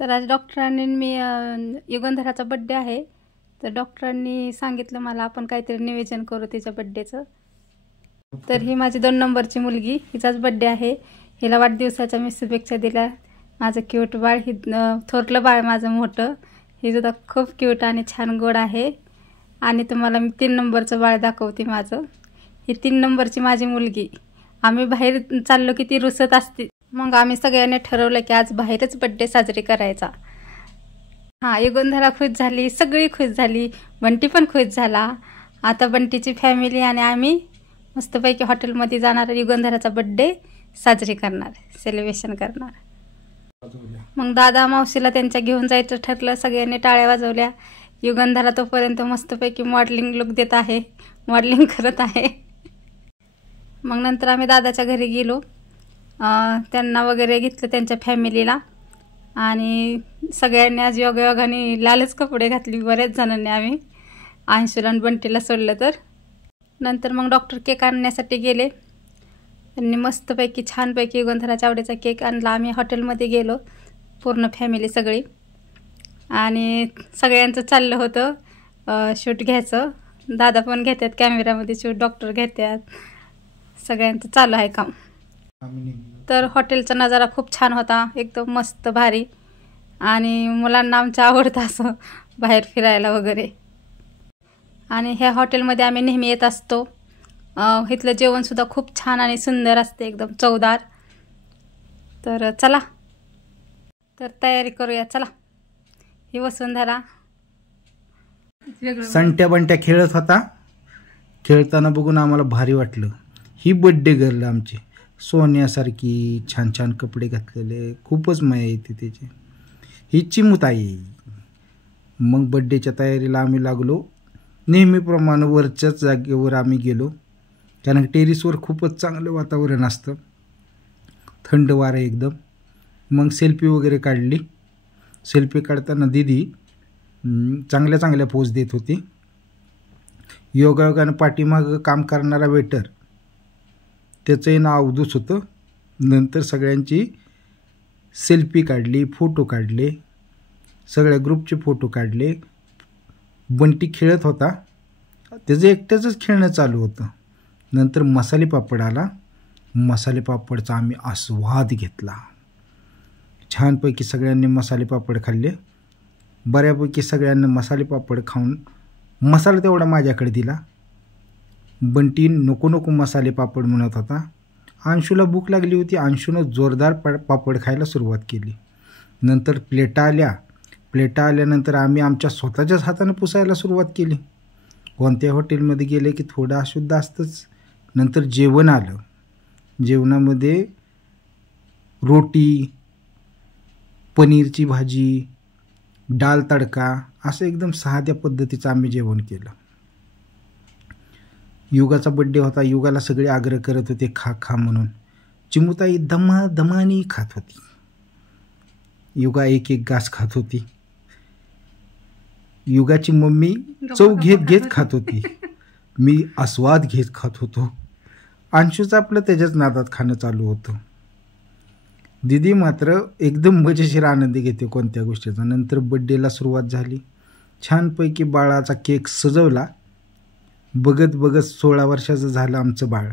तर आज डॉक्टरांनी युगंधराचा बड्डे आहे, तर डॉक्टरांनी सांगितलं मला आपण काहीतरी नियोजन करू तिच्या बड्डेचं. तर ही माझी 2 नंबरची मुलगी, हिचाच बड्डे आहे. हिला वाढदिवसाच्या मी शुभेच्छा दिल्या. माझं क्यूट बाळ, ही थोरलं बाळ माझं मोठं, ही सुद्धा खूप क्यूट आणि छान गोड आहे. आणि तुम्हाला मी 3 नंबरचं बाळ दाखवते माझं. ही 3 नंबरची माझी मुलगी. आम्ही बाहेर चाललो की ती रुसत असते. मग आम्ही सगळ्यांनी ठरवलं की आज बाहेरच बड्डे साजरी करायचा. युगंधरा खुश झाली, सगळी खुश झाली, बंटी पण खुश झाला. आता बंटीची फॅमिली आणि आम्ही मस्तपैकी हॉटेलमध्ये जाणार, युगंधराचा बड्डे साजरी करणार, सेलिब्रेशन करणार. मग दादा मावशीला त्यांच्या घेऊन जायचं ठरलं. सगळ्यांनी टाळ्या वाजवल्या. युगंधरा तोपर्यंत मस्तपैकी मॉडेलिंग लुक देत आहे, मॉडेलिंग करत आहे. मग नंतर आम्ही दादाच्या घरी गेलो, त्यांना वगैरे घेतलं, त्यांच्या फॅमिलीला. आणि सगळ्यांनी आज योगायोगाने लालच कपडे घातले, बऱ्याच जणांनी. आम्ही अंशुला बंटीला सोडलं. तर नंतर मग डॉक्टर केक आणण्यासाठी गेले. त्यांनी मस्तपैकी छानपैकी युगंधराच्या आवडीचा केक आणला. आम्ही हॉटेलमध्ये गेलो, पूर्ण फॅमिली सगळी. आणि सगळ्यांचं चाललं होतं शूट घ्यायचं. दादा पण घेतात कॅमेरामध्ये शूट, डॉक्टर घेतात, सगळ्यांचं चालू आहे काम. तर हॉटेलचा नजारा खूप छान होता, एकदम मस्त भारी. आणि मुलांना आमच्या आवडतं असं बाहेर फिरायला वगैरे. आणि ह्या हॉटेलमध्ये आम्ही नेहमी येत असतो. इथलं जेवणसुद्धा खूप छान आणि सुंदर असते, एकदम चवदार. तर चला, तर तयारी करूया, चला. ही वसुंधरा संट्या बंट्या खेळत होता. खेळताना बघून आम्हाला भारी वाटलं. ही बड्डे गर्ल आमची, सोन्यासारखी छान छान कपडे घातलेले, खूपच माया येते त्याची. ही चिमुताई. मग बड्डेच्या तयारीला आम्ही लागलो. नेहमीप्रमाणे वरच्याच जागेवर आम्ही गेलो, कारण टेरिसवर खूपच चांगलं वातावरण असतं, थंड वारं एकदम. मग सेल्फी वगैरे काढली. सेल्फी काढताना दीदी चांगल्या चांगल्या पोज देत होती. योगायोगानं पाठीमागं काम करणारा वेटर, त्याचंही नाव अवधूत होतं. नंतर सगळ्यांची सेल्फी काढली, फोटो काढले, सगळ्या ग्रुपचे फोटो काढले. बंटी खेळत होता, त्याचं एकट्याचंच खेळणं चालू होतं. नंतर मसाले पापड आला. मसाले पापडचा आम्ही आस्वाद घेतला. छानपैकी सगळ्यांनी मसाले पापड खाल्ले. बऱ्यापैकी सगळ्यांनी मसाले पापड खाऊन मसाला तेवढा माझ्याकडे दिला. बंटी नको नको मसाले पापड म्हणत होता. अंशूला भूक लागली होती. अंशूनं जोरदार पापड खायला सुरुवात केली. नंतर प्लेटा आल्या. प्लेटा आल्यानंतर आम्ही आमच्या स्वतःच्याच हाताने पुसायला सुरुवात केली. कोणत्या हॉटेलमध्ये गेले की थोडं अशुद्ध असतंच. नंतर जेवण आलं. जेवणामध्ये रोटी, पनीरची भाजी, डाळ तडका, असं एकदम साध्या पद्धतीचं आम्ही जेवण केलं. युगाचा बड्डे होता. युगाला सगळे आग्रह करत होते खा खा म्हणून. चिमुताई दमादमानी खात होती. युगा एक एक घास खात होती. युगाची मम्मी चव घेत घेत खात होती. मी आस्वाद घेत खात होतो. अंशूचं आपलं त्याच्याच नादात खाणं चालू होतं. दीदी मात्र एकदम मजेशीर आनंद घेते कोणत्या गोष्टीचा. नंतर बड्डेला सुरुवात झाली. छानपैकी बाळाचा केक सजवला. बघत बघत 16 वर्षाचं झालं आमचं बाळ.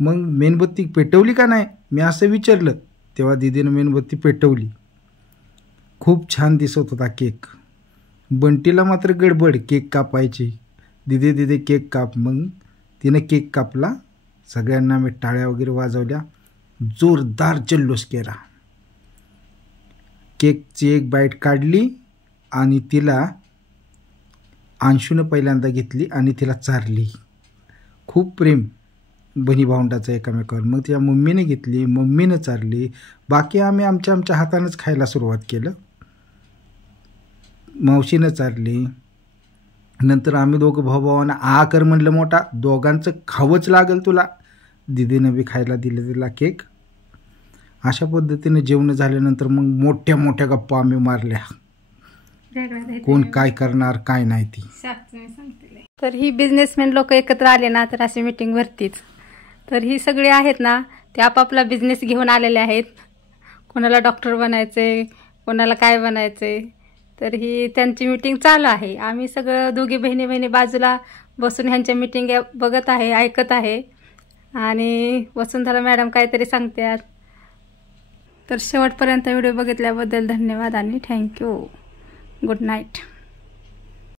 मग मेणबत्ती पेटवली का नाही मी असं विचारलं, तेव्हा दीदीनं मेणबत्ती पेटवली. खूप छान दिसत होता केक. बंटीला मात्र गडबड केक कापायची. दीदी दीदी केक काप. मग तिनं केक कापला. सगळ्यांना आम्ही टाळ्या वगैरे वाजवल्या. जोरदार जल्लोष केला. केकची एक बाईट काढली आणि तिला अंशूनं पहिल्यांदा घेतली आणि तिला चारली. खूप प्रेम बहिणी भावंडाचं एकमेकावर. मग तिच्या मम्मीने घेतली, मम्मीनं चारली. बाकी आम्ही आमच्या आमच्या हातानंच खायला सुरुवात केलं. मावशीनं चारली. नंतर आम्ही दोघं भाऊभावांना आ कर म्हणलं मोठा, दोघांचं खावंच लागेल तुला. दीदीनं बी खायला दिलं तिला केक. अशा पद्धतीने जेवण झाल्यानंतर मग मोठ्या मोठ्या गप्पा आम्ही मारल्या. कोण काय करणार काय नाही ती. तर ही बिझनेसमॅन लोक एकत्र आले ना तर अशी मीटिंग भरतीच. तर ही सगळी आहेत ना ते आपापला बिझनेस घेऊन आलेले आहेत. कोणाला डॉक्टर बनायचे, कोणाला काय बनायचे. तर ही त्यांची मीटिंग चालू आहे. आम्ही सगळं दोघी बहिणी बाजूला बसून ह्यांच्या मीटिंग बघत आहे, ऐकत आहे. आणि वसुंधरा मॅडम काहीतरी सांगतात. तर शेवटपर्यंत व्हिडिओ बघितल्याबद्दल धन्यवाद आणि थँक्यू. Good night.